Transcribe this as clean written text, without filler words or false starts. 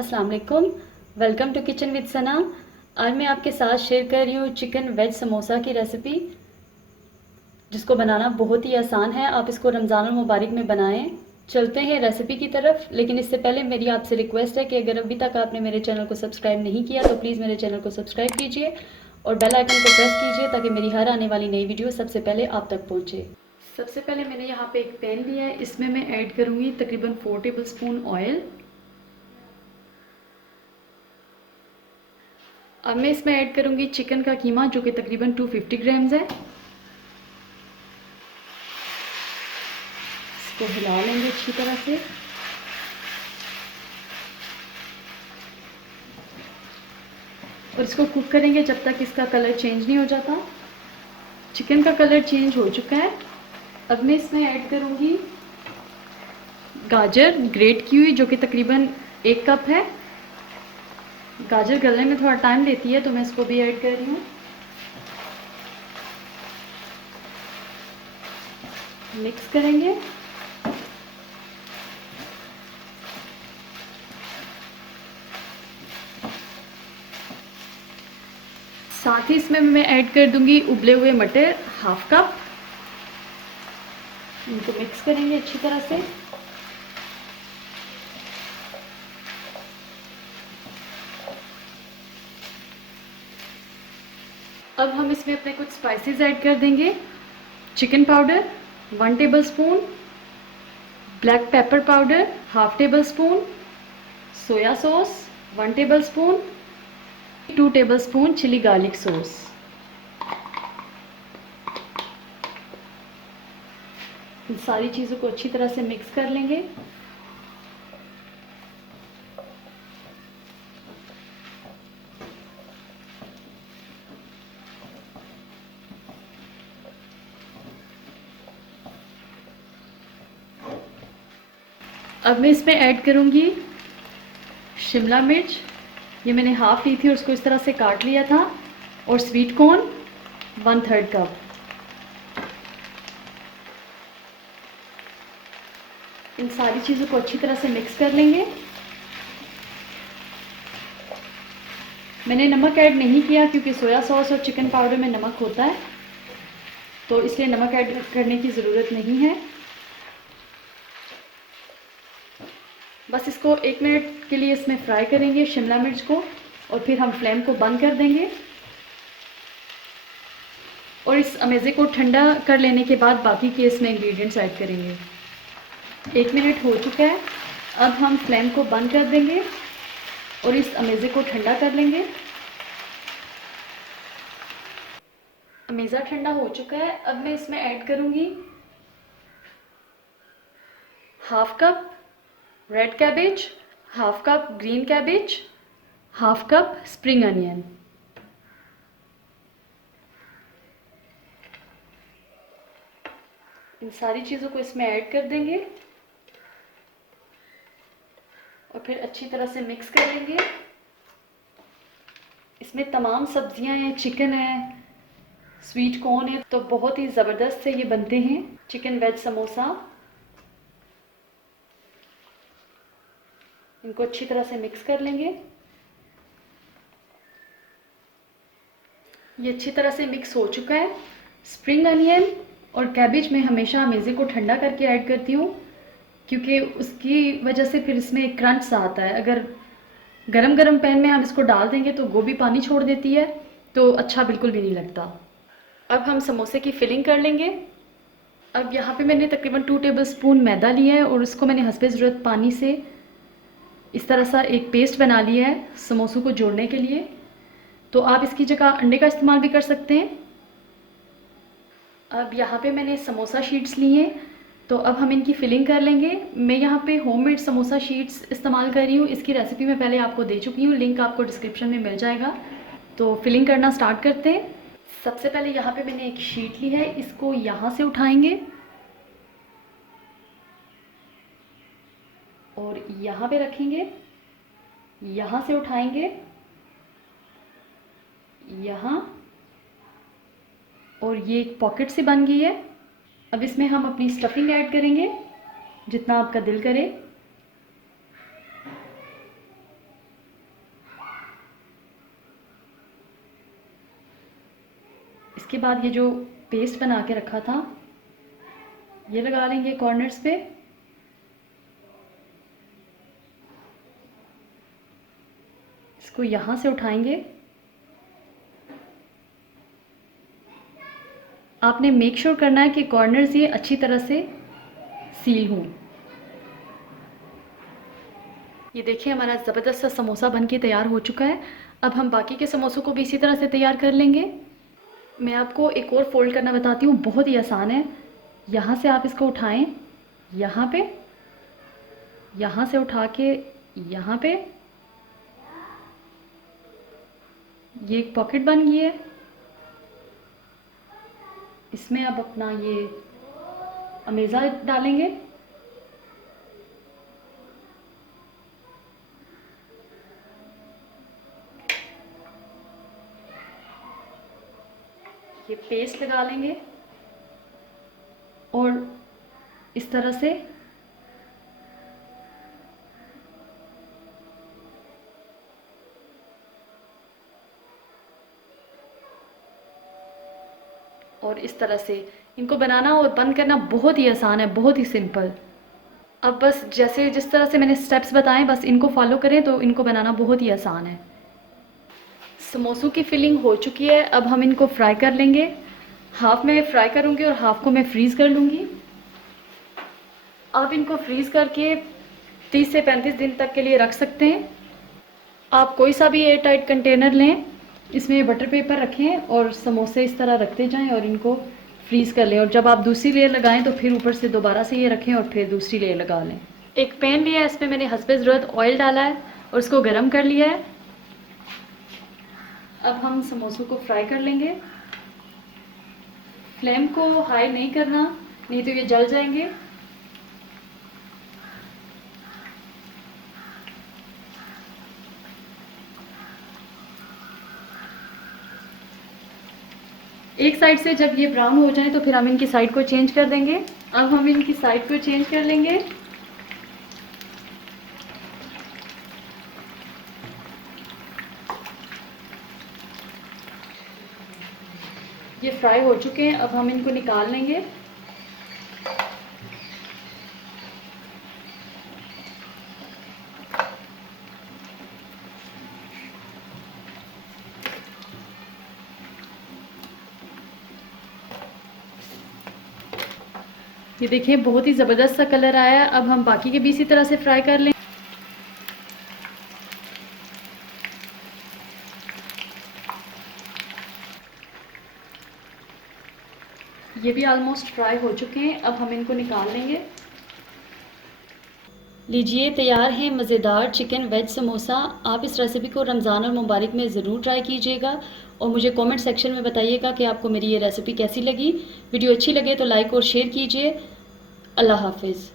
अस्सलाम वालेकुम। Welcome to kitchen with सना। आज मैं आपके साथ शेयर कर रही हूँ चिकन वेज समोसा की रेसिपी, जिसको बनाना बहुत ही आसान है। आप इसको रमज़ान मुबारक में बनाएं। चलते हैं रेसिपी की तरफ, लेकिन इससे पहले मेरी आपसे रिक्वेस्ट है कि अगर अभी तक आपने मेरे चैनल को सब्सक्राइब नहीं किया तो प्लीज़ मेरे चैनल को सब्सक्राइब कीजिए और बेल आइकन को प्रेस कीजिए ताकि मेरी हर आने वाली नई वीडियो सबसे पहले आप तक पहुँचे। सबसे पहले मैंने यहाँ पे एक पैन लिया है, इसमें मैं ऐड करूँगी तकरीबन 4 टेबल स्पून ऑयल। अब मैं इसमें ऐड करूँगी चिकन का कीमा, जो कि तकरीबन 250 ग्राम्स है। इसको हिला लेंगे अच्छी तरह से। और इसको कुक करेंगे जब तक इसका कलर चेंज नहीं हो जाता। चिकन का कलर चेंज हो चुका है। अब मैं इसमें ऐड करूँगी गाजर ग्रेट की हुई, जो कि तकरीबन 1 कप है। गाजर गलने में थोड़ा टाइम लेती है, तो मैं इसको भी ऐड कर रही हूँ। मिक्स करेंगे। साथ ही इसमें मैं ऐड कर दूंगी उबले हुए मटर 1/2 कप। इनको मिक्स करेंगे अच्छी तरह से। अब हम इसमें अपने कुछ स्पाइसेस ऐड कर देंगे। Chicken powder 1 tablespoon, black pepper powder 1/2 tablespoon, soya sauce 1 tablespoon, 2 tablespoon chilli garlic sauce. इन सारी चीज़ों को अच्छी तरह से मिक्स कर लेंगे। अब मैं इसमें ऐड करूँगी शिमला मिर्च। ये मैंने हाफ ली थी और उसको इस तरह से काट लिया था। और स्वीट कॉर्न 1/3 कप। इन सारी चीज़ों को अच्छी तरह से मिक्स कर लेंगे। मैंने नमक ऐड नहीं किया क्योंकि सोया सॉस और चिकन पाउडर में नमक होता है, तो इसलिए नमक ऐड करने की ज़रूरत नहीं है। बस इसको 1 मिनट के लिए इसमें फ्राई करेंगे शिमला मिर्च को, और फिर हम फ्लेम को बंद कर देंगे। और इस अमेज़े को ठंडा कर लेने के बाद बाकी के इसमें इंग्रेडिएंट्स ऐड करेंगे। 1 मिनट हो चुका है। अब हम फ्लेम को बंद कर देंगे और इस अमेज़े को ठंडा कर लेंगे। अमेज़ा ठंडा हो चुका है। अब मैं इसमें ऐड करूँगी 1/2 cup red cabbage, 1/2 cup green cabbage, 1/2 cup spring onion. इन सारी चीज़ों को इसमें ऐड कर देंगे और फिर अच्छी तरह से मिक्स कर लेंगे। इसमें तमाम सब्जियां हैं, चिकन है, स्वीट कॉर्न है, तो बहुत ही ज़बरदस्त से ये बनते हैं चिकन वेज समोसा। इनको अच्छी तरह से मिक्स कर लेंगे। ये अच्छी तरह से मिक्स हो चुका है। स्प्रिंग अनियन और कैबेज में हमेशा अमेज़े को ठंडा करके ऐड करती हूँ, क्योंकि उसकी वजह से फिर इसमें एक क्रंच सा आता है। अगर गरम गरम पैन में हम इसको डाल देंगे तो गोभी पानी छोड़ देती है, तो अच्छा बिल्कुल भी नहीं लगता। अब हम समोसे की फिलिंग कर लेंगे। अब यहाँ पे मैंने तकरीबन 2 टेबल स्पून मैदा लिया है और उसको मैंने हस्बे ज़रूरत पानी से इस तरह सा एक पेस्ट बना लिया है समोसों को जोड़ने के लिए। तो आप इसकी जगह अंडे का इस्तेमाल भी कर सकते हैं। अब यहाँ पे मैंने समोसा शीट्स ली हैं, तो अब हम इनकी फिलिंग कर लेंगे। मैं यहाँ पे होममेड समोसा शीट्स इस्तेमाल कर रही हूँ। इसकी रेसिपी मैं पहले आपको दे चुकी हूँ, लिंक आपको डिस्क्रिप्शन में मिल जाएगा। तो फिलिंग करना स्टार्ट करते हैं। सबसे पहले यहाँ पे मैंने एक शीट ली है, इसको यहाँ से उठाएंगे और यहाँ पे रखेंगे, यहाँ से उठाएंगे, यहाँ, और ये एक पॉकेट से बन गई है। अब इसमें हम अपनी स्टफिंग ऐड करेंगे जितना आपका दिल करे। इसके बाद ये जो पेस्ट बना के रखा था ये लगा लेंगे कॉर्नर्स पे। इसको यहाँ से उठाएंगे। आपने मेक श्योर करना है कि कॉर्नर्स ये अच्छी तरह से सील हों। ये देखिए हमारा ज़बरदस्त सा समोसा बन के तैयार हो चुका है। अब हम बाकी के समोसों को भी इसी तरह से तैयार कर लेंगे। मैं आपको एक और फ़ोल्ड करना बताती हूँ, बहुत ही आसान है। यहाँ से आप इसको उठाएं, यहाँ पे, यहाँ से उठा के यहाँ पे, ये एक पॉकेट बन गई है। इसमें अब अपना ये अमेज़ा डालेंगे। ये पेस्ट लगा लेंगे और इस तरह से और इस तरह से इनको बनाना और बंद करना बहुत ही आसान है, बहुत ही सिंपल। अब बस जैसे जिस तरह से मैंने स्टेप्स बताएं बस इनको फॉलो करें तो इनको बनाना बहुत ही आसान है। समोसों की फिलिंग हो चुकी है। अब हम इनको फ्राई कर लेंगे। हाफ़ में फ्राई करूँगी और हाफ़ को मैं फ्रीज़ कर लूँगी। आप इनको फ्रीज़ करके 30 से 35 दिन तक के लिए रख सकते हैं। आप कोई सा भी एयर टाइट कंटेनर लें, इसमें बटर पेपर रखें और समोसे इस तरह रखते जाएं और इनको फ्रीज़ कर लें। और जब आप दूसरी लेयर लगाएं तो फिर ऊपर से दोबारा से ये रखें और फिर दूसरी लेयर लगा लें। एक पैन लिया है, इसमें मैंने हस्बे ज़रूरत ऑयल डाला है और इसको गर्म कर लिया है। अब हम समोसों को फ्राई कर लेंगे। फ्लेम को हाई नहीं करना, नहीं तो ये जल जाएंगे। एक साइड से जब ये ब्राउन हो जाए तो फिर हम इनकी साइड को चेंज कर देंगे। अब हम इनकी साइड को चेंज कर लेंगे। ये फ्राई हो चुके हैं, अब हम इनको निकाल लेंगे। ये देखिए बहुत ही ज़बरदस्त सा कलर आया है। अब हम बाकी के भी इसी तरह से फ्राई कर लें। ये भी ऑलमोस्ट फ्राई हो चुके हैं, अब हम इनको निकाल लेंगे। लीजिए तैयार है मज़ेदार चिकन वेज समोसा। आप इस रेसिपी को रमज़ान और मुबारक में ज़रूर ट्राई कीजिएगा और मुझे कमेंट सेक्शन में बताइएगा कि आपको मेरी ये रेसिपी कैसी लगी। वीडियो अच्छी लगे तो लाइक और शेयर कीजिए। अल्लाह हाफिज़।